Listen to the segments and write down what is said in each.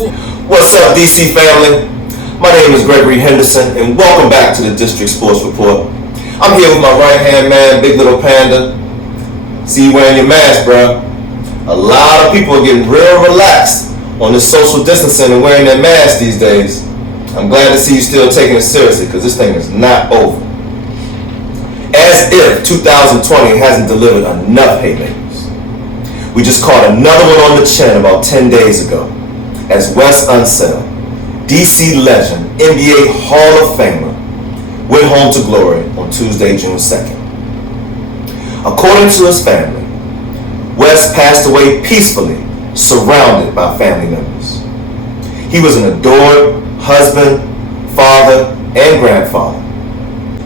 What's up, DC family? My name is Gregory Henderson, and welcome back to the District Sports Report. I'm here with my right-hand man, Big Little Panda. See you wearing your mask, bro. A lot of people are getting real relaxed on this social distancing and wearing their masks these days. I'm glad to see you still taking it seriously, because this thing is not over. As if 2020 hasn't delivered enough haymakers. We just caught another one on the chin about 10 days ago, as Wes Unseld, DC legend, NBA Hall of Famer, went home to glory on Tuesday, June 2nd. According to his family, Wes passed away peacefully, surrounded by family members. He was an adored husband, father, and grandfather,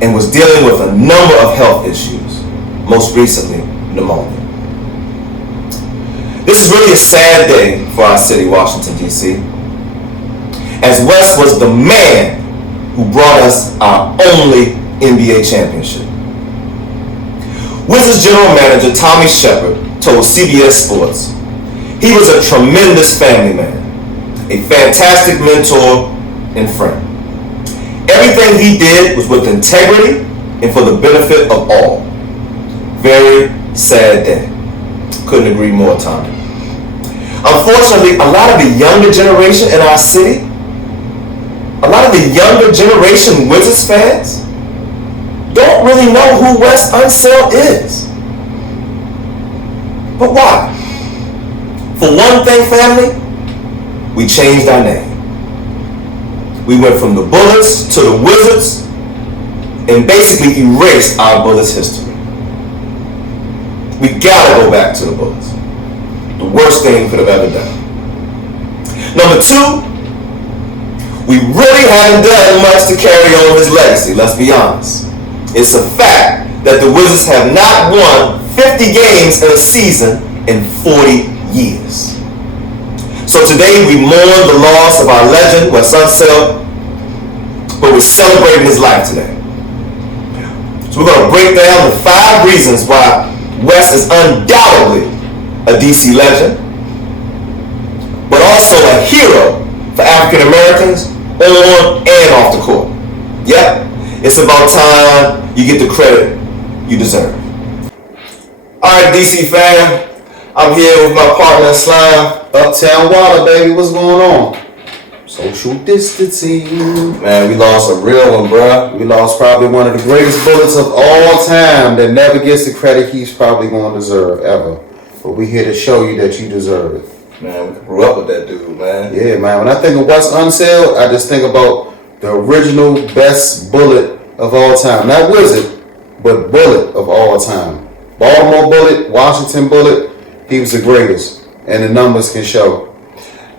and was dealing with a number of health issues, most recently pneumonia. This is really a sad day for our city, Washington, D.C., as Wes was the man who brought us our only NBA championship. Wizards general manager Tommy Shepard told CBS Sports he was a tremendous family man, a fantastic mentor and friend. Everything he did was with integrity and for the benefit of all. Very sad day. Couldn't agree more, Tommy. Unfortunately, a lot of the younger generation in our city, a lot of the younger generation Wizards fans don't really know who Wes Unseld is. But why? For one thing, family, we changed our name. We went from the Bullets to the Wizards and basically erased our Bullets history. We gotta go back to the Bullets. The worst thing we could have ever done. Number two, we really haven't done much to carry on his legacy, let's be honest. It's a fact that the Wizards have not won 50 games in a season in 40 years. So today we mourn the loss of our legend, Wes Unseld, but we're celebrating his life today. So we're going to break down the 5 reasons why Wes is undoubtedly a DC legend, but also a hero for African Americans on and off the court. Yep, it's about time you get the credit you deserve. Alright, DC fam, I'm here with my partner in slime, Uptown Water, baby, what's going on? Social distancing. Man, we lost a real one, bruh. We lost probably one of the greatest Bullets of all time that never gets the credit he's probably going to deserve, ever. But we here to show you that you deserve it. Man, we grew up with that dude, man. Yeah, man. When I think of Wes Unseld, I just think about the original best Bullet of all time. Not Wizard, but Bullet of all time. Baltimore Bullet, Washington Bullet, he was the greatest. And the numbers can show.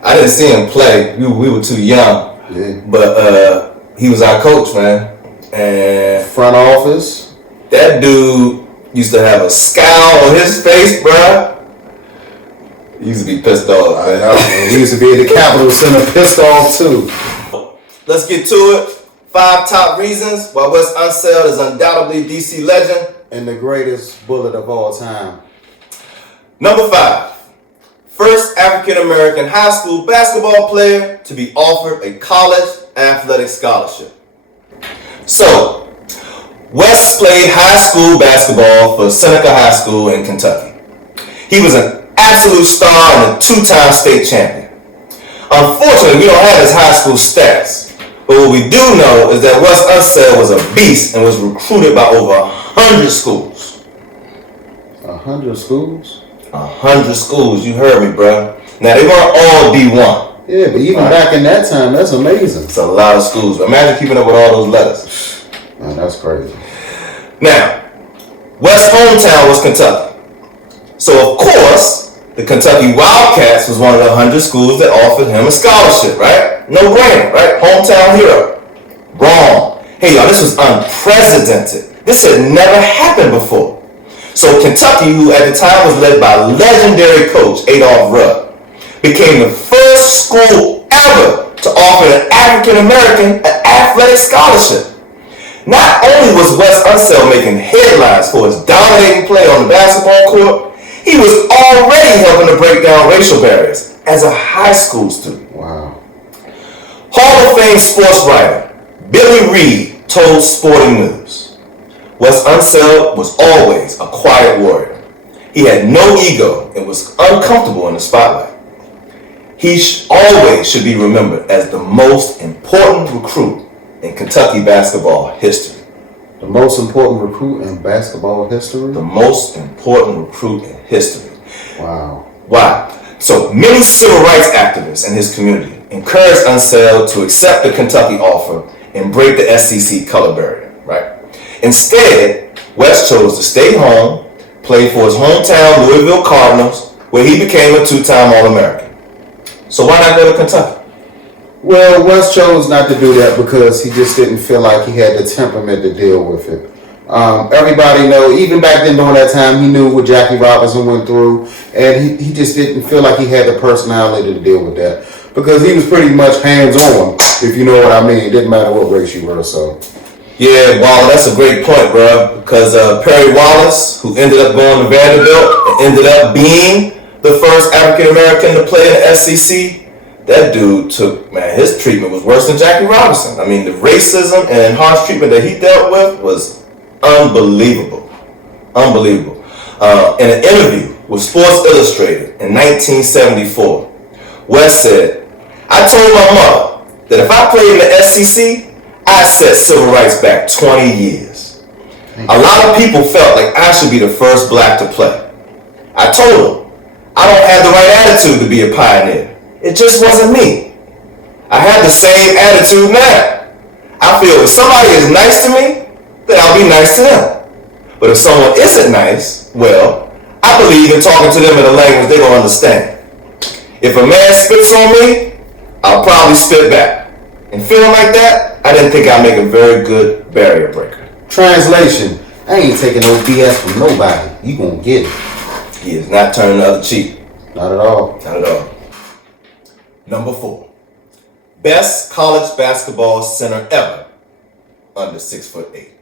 I didn't see him play. We were too young. Yeah. But he was our coach, man. And front office. That dude used to have a scowl on his face, bruh. He used to be pissed off. He used to be at the Capitol Center pissed off too. Let's get to it. 5 top reasons why Wes Unseld is undoubtedly a DC legend and the greatest Bullet of all time. Number 5. First African-American high school basketball player to be offered a college athletic scholarship. So, Wes played high school basketball for Seneca High School in Kentucky. He was an absolute star and a 2-time state champion. Unfortunately, we don't have his high school stats, but what we do know is that Wes Unseld was a beast and was recruited by over 100 schools. 100 schools? 100 schools, you heard me, bro. Now, they weren't all D1. Yeah, but even back in that time, that's amazing. It's a lot of schools. Imagine keeping up with all those letters. Man, that's crazy. Now, Wes' hometown was Kentucky. So, of course, the Kentucky Wildcats was one of the 100 schools that offered him a scholarship, right? No brainer, right? Hometown hero. Wrong. Hey, y'all, this was unprecedented. This had never happened before. So Kentucky, who at the time was led by legendary coach Adolph Rudd, became the first school ever to offer an African American an athletic scholarship. Not only was Wes Unseld making headlines for his dominating play on the basketball court, he was already helping to break down racial barriers as a high school student. Wow. Hall of Fame sports writer Billy Reed told Sporting News, Wes Unseld was always a quiet warrior. He had no ego and was uncomfortable in the spotlight. He always should be remembered as the most important recruit in Kentucky basketball history. The most important recruit in basketball history? The most important recruit in history. Wow. Why? So many civil rights activists in his community encouraged Unseld to accept the Kentucky offer and break the SEC color barrier, right? Instead, Wes chose to stay home, play for his hometown Louisville Cardinals, where he became a two-time All-American. So why not go to Kentucky? Well, Wes chose not to do that because he just didn't feel like he had the temperament to deal with it. Everybody know, even back then during that time, he knew what Jackie Robinson went through, and he just didn't feel like he had the personality to deal with that because he was pretty much hands-on, if you know what I mean. It didn't matter what race you were, so. Yeah, Waller, that's a great point, bro, because Perry Wallace, who ended up going to Vanderbilt and ended up being the first African-American to play in the SEC, that dude his treatment was worse than Jackie Robinson. I mean, the racism and harsh treatment that he dealt with was unbelievable. Unbelievable. In an interview with Sports Illustrated in 1974, Wes said, I told my mother that if I played in the SEC, I'd set civil rights back 20 years. A lot of people felt like I should be the first black to play. I told them, I don't have the right attitude to be a pioneer. It just wasn't me. I have the same attitude now. I feel if somebody is nice to me, then I'll be nice to them. But if someone isn't nice, well, I believe in talking to them in a language they don't understand. If a man spits on me, I'll probably spit back. And feeling like that, I didn't think I'd make a very good barrier breaker. Translation, I ain't taking no BS from nobody. You gonna get it. He is not turning the other cheek. Not at all. Not at all. Number 4. Best college basketball center ever under 6'8".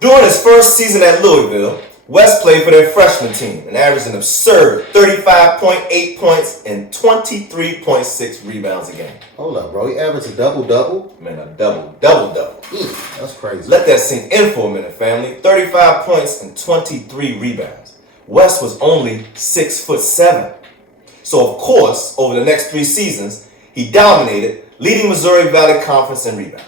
During his first season at Louisville, Wes played for their freshman team and averaged an absurd 35.8 points and 23.6 rebounds a game. Hold up, bro. He averaged a double-double? Man, a double-double. That's crazy. Let that sink in for a minute, family. 35 points and 23 rebounds. Wes was only 6'7". So, of course, over the next 3 seasons, he dominated, leading Missouri Valley Conference in rebounding.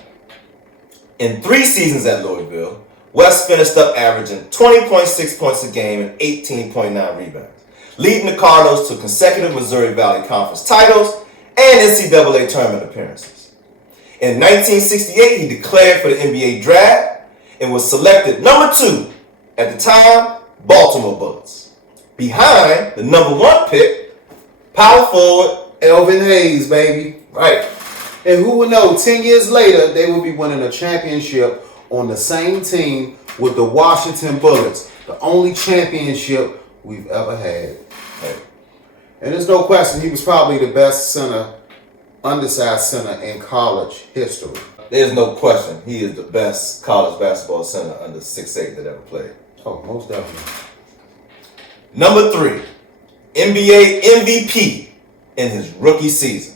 In 3 seasons at Louisville, Wes finished up averaging 20.6 points a game and 18.9 rebounds, leading the Cardinals to consecutive Missouri Valley Conference titles and NCAA tournament appearances. In 1968, he declared for the NBA draft and was selected number 2 at the time, Baltimore Bullets, behind the number 1 pick, power forward Elvin Hayes, baby. Right. And who would know, 10 years later, they would be winning a championship on the same team with the Washington Bullets. The only championship we've ever had. Right. And there's no question, he was probably the best center, undersized center in college history. There's no question he is the best college basketball center under 6'8" that ever played. Oh, most definitely. Number 3, NBA MVP in his rookie season.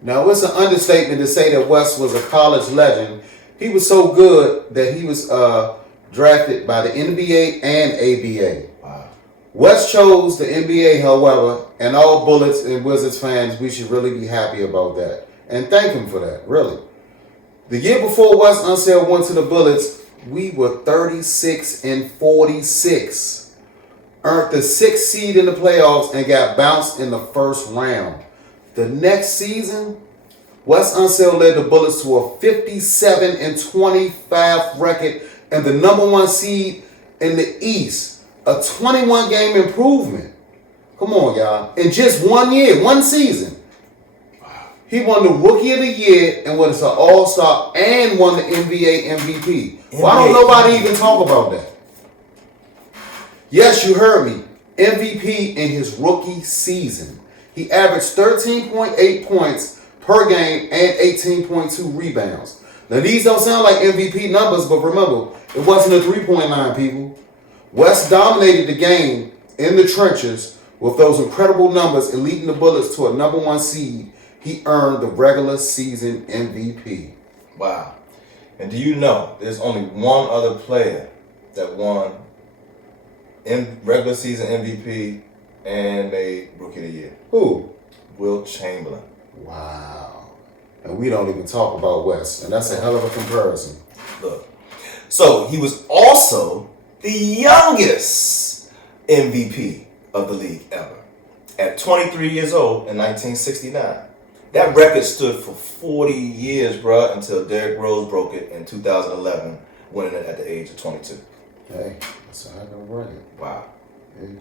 Now, it's an understatement to say that Wes was a college legend. He was so good that he was drafted by the NBA and ABA. Wow. Wes chose the NBA, however, and all Bullets and Wizards fans, we should really be happy about that. And thank him for that, really. The year before Wes Unseld went to the Bullets, we were 36-46. Earned the 6th seed in the playoffs and got bounced in the first round. The next season, Wes Unseld led the Bullets to a 57-25 record and the number 1 seed in the East. A 21-game improvement. Come on, y'all. In just 1 year, 1 season. He won the Rookie of the Year and was an All-Star and won the NBA MVP. Why don't nobody even talk about that? Yes, you heard me. MVP in his rookie season. He averaged 13.8 points per game and 18.2 rebounds. Now, these don't sound like MVP numbers, but remember, it wasn't a 3-point line, people. Wes dominated the game in the trenches With those incredible numbers and leading the Bullets to a number 1 seed, he earned the regular season MVP. Wow. And do you know there's only one other player that won regular season MVP and a Rookie of the Year? Who? Wilt Chamberlain. Wow. And we don't even talk about Wes, and that's a hell of a comparison. Look. So he was also the youngest MVP of the league ever at 23 years old in 1969. That record stood for 40 years, bruh, until Derrick Rose broke it in 2011, winning it at the age of 22. Hey, that's a heck of a record. Wow. Hey.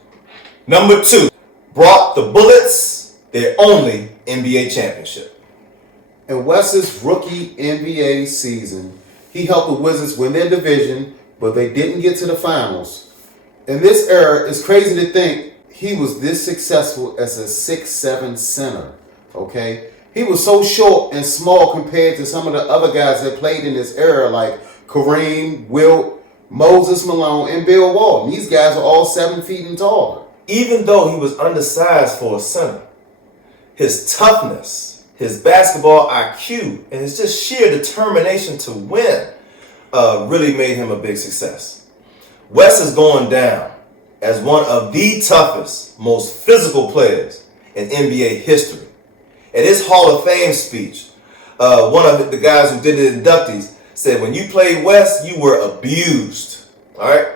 Number 2, brought the Bullets their only NBA championship. In Wes's rookie NBA season, he helped the Wizards win their division, but they didn't get to the finals. In this era, it's crazy to think he was this successful as a 6'7" center, okay? He was so short and small compared to some of the other guys that played in this era, like Kareem, Wilt, Moses Malone, and Bill Walton. These guys are all 7 feet and taller. Even though he was undersized for a center, his toughness, his basketball IQ, and his just sheer determination to win really made him a big success. Wes is going down as one of the toughest, most physical players in NBA history. At his Hall of Fame speech, one of the guys who did the inductees said, when you played Wes, you were abused. All right?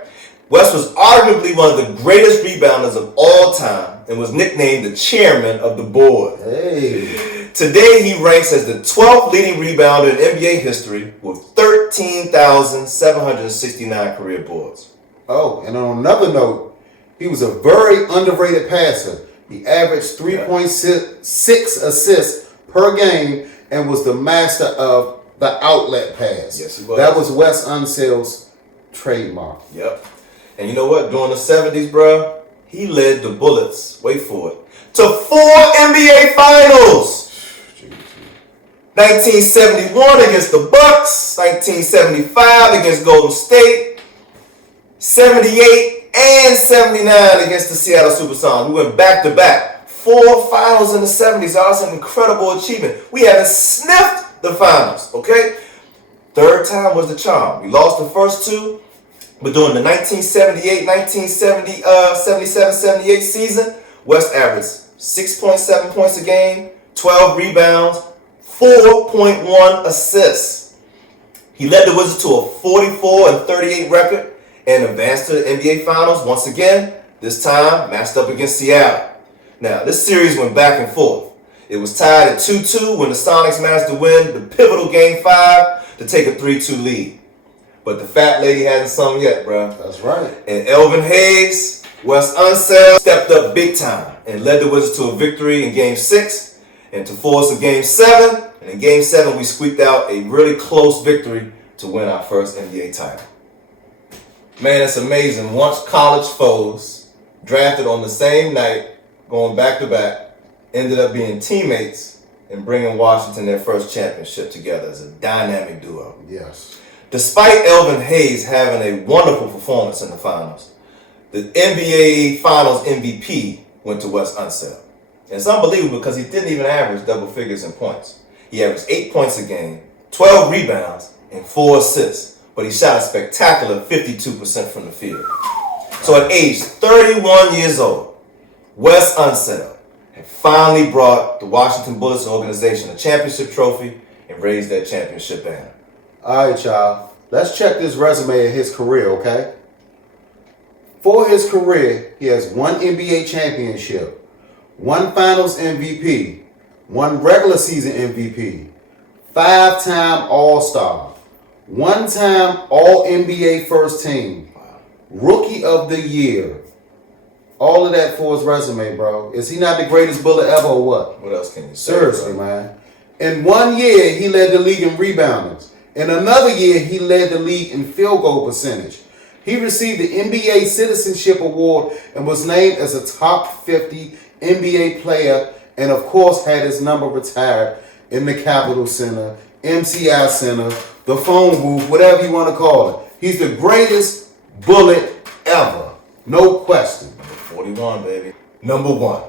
Wes was arguably one of the greatest rebounders of all time and was nicknamed the chairman of the board. Hey. Today, he ranks as the 12th leading rebounder in NBA history with 13,769 career boards. Oh, and on another note, he was a very underrated passer. He averaged 3.6 assists per game and was the master of the outlet pass. Yes, he was. That was Wes Unseld's trademark. Yep. And you know what? During the 70s, bro, he led the Bullets, wait for it, to 4 NBA Finals. 1971 against the Bucks, 1975 against Golden State, 78 and 79 against the Seattle Supersonics. We went back to back. 4 finals in the 70s. That's an incredible achievement. We haven't sniffed the finals, okay? Third time was the charm. We lost the first 2, but during the 1977-78 season, Wes averaged 6.7 points a game, 12 rebounds, 4.1 assists. He led the Wizards to a 44-38 record and advanced to the NBA Finals once again, this time matched up against Seattle. Now, this series went back and forth. It was tied at 2-2 when the Sonics managed to win the pivotal Game 5 to take a 3-2 lead. But the fat lady hadn't sung yet, bro. That's right. And Elvin Hayes, Wes Unseld stepped up big time and led the Wizards to a victory in Game 6 and to force a Game 7. And in Game 7, we squeaked out a really close victory to win our first NBA title. Man, it's amazing. Once college foes, drafted on the same night, going back to back, ended up being teammates and bringing Washington their first championship together as a dynamic duo. Yes. Despite Elvin Hayes having a wonderful performance in the finals, the NBA Finals MVP went to Wes Unseld. And it's unbelievable because he didn't even average double figures in points. He averaged 8 points a game, 12 rebounds, and 4 assists. But he shot a spectacular 52% from the field. So at age 31 years old, Wes Unseld had finally brought the Washington Bullets organization a championship trophy and raised that championship banner. All right, y'all. Let's check this resume of his career, okay? For his career, he has 1 NBA championship, 1 Finals MVP, 1 regular season MVP, 5-time All-Star, 1-time All-NBA First Team, Rookie of the Year. All of that for his resume, bro. Is he not the greatest Bullet ever or what? What else can you say? Seriously, bro? man. In 1 year, he led the league in rebounding. In another year, he led the league in field goal percentage. He received the NBA Citizenship Award and was named as a top 50 NBA player, and of course had his number retired in the Capitol Center, MCI Center, the phone booth, whatever you want to call it. He's the greatest Bullet ever. No question. Number 41, baby. Number 1.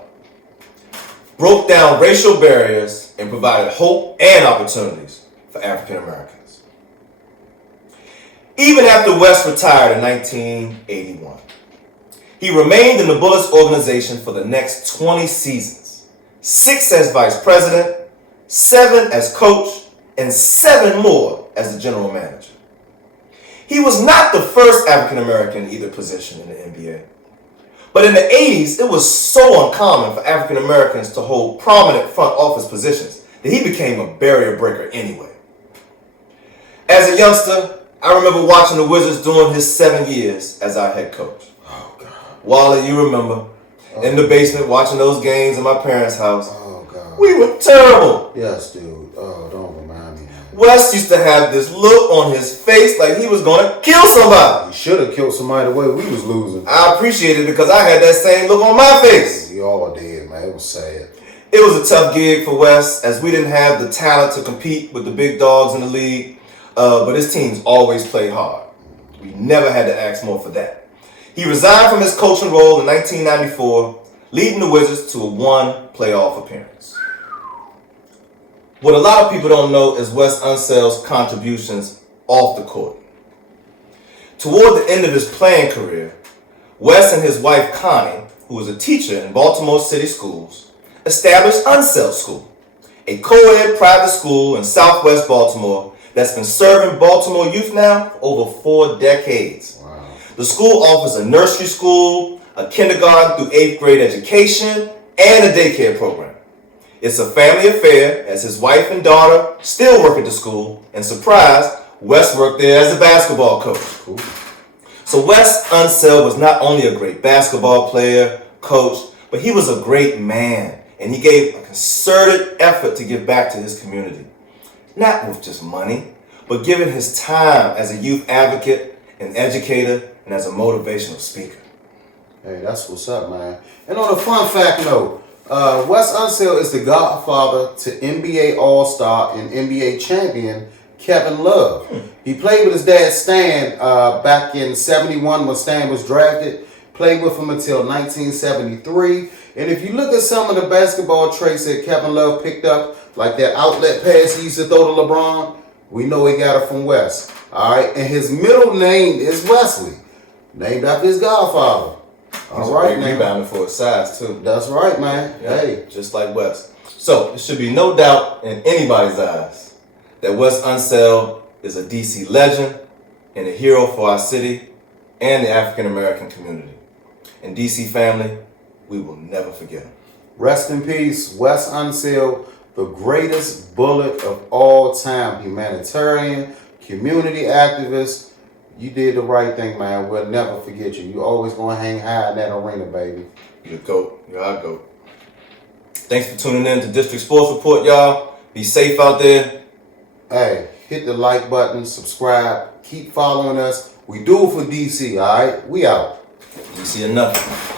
Broke down racial barriers and provided hope and opportunities for African Americans. Even after Wes retired in 1981, he remained in the Bullets organization for the next 20 seasons, 6 as vice president, 7 as coach, and 7 more as the general manager. He was not the first African American in either position in the NBA. But in the 80s, it was so uncommon for African Americans to hold prominent front office positions that he became a barrier breaker anyway. As a youngster, I remember watching the Wizards during his 7 years as our head coach. Oh, God. Wally, you remember, in the basement watching those games in my parents' house. Oh, God. We were terrible. Yes, dude. Oh, don't remind me. Wes used to have this look on his face like he was going to kill somebody. He should have killed somebody the way we was losing. I appreciate it because I had that same look on my face. We all did, man. It was sad. It was a tough gig for Wes as we didn't have the talent to compete with the big dogs in the league, but his teams always played hard. We never had to ask more for that. He resigned from his coaching role in 1994, leading the Wizards to a 1 playoff appearance. What a lot of people don't know is Wes Unseld's contributions off the court. Toward the end of his playing career, Wes and his wife Connie, who was a teacher in Baltimore City schools, established Unseld School, a co-ed private school in Southwest Baltimore that's been serving Baltimore youth now for over 4 decades. Wow. The school offers a nursery school, a kindergarten through 8th grade education, and a daycare program. It's a family affair as his wife and daughter still work at the school, and surprise, Wes worked there as a basketball coach. Cool. So Wes Unseld was not only a great basketball player, coach, but he was a great man, and he gave a concerted effort to give back to his community. Not with just money, but giving his time as a youth advocate, an educator, and as a motivational speaker. Hey, that's what's up, man. And on a fun fact note, Wes Unseld is the godfather to NBA All-Star and NBA champion Kevin Love. He played with his dad Stan back in '71 when Stan was drafted. Played with him until 1973. And if you look at some of the basketball traits that Kevin Love picked up, like that outlet pass he used to throw to LeBron, we know he got it from Wes. All right, and his middle name is Wesley, named after his godfather. He's a great rebounder for his size too. That's right, man. Yeah, Hey, just like Wes. So it should be no doubt in anybody's eyes that Wes Unseld is a DC legend and a hero for our city and the African American community. And DC family, we will never forget him. rest in peace, Wes Unseld, the greatest bullet of all time. Humanitarian, community activist. You did the right thing, man. We'll never forget you. You always gonna hang high in that arena, baby. You're a GOAT. You're our GOAT. Thanks for tuning in to District Sports Report, y'all. Be safe out there. Hey, hit the like button, subscribe, keep following us. We do it for DC, all right? We out. DC or nothing.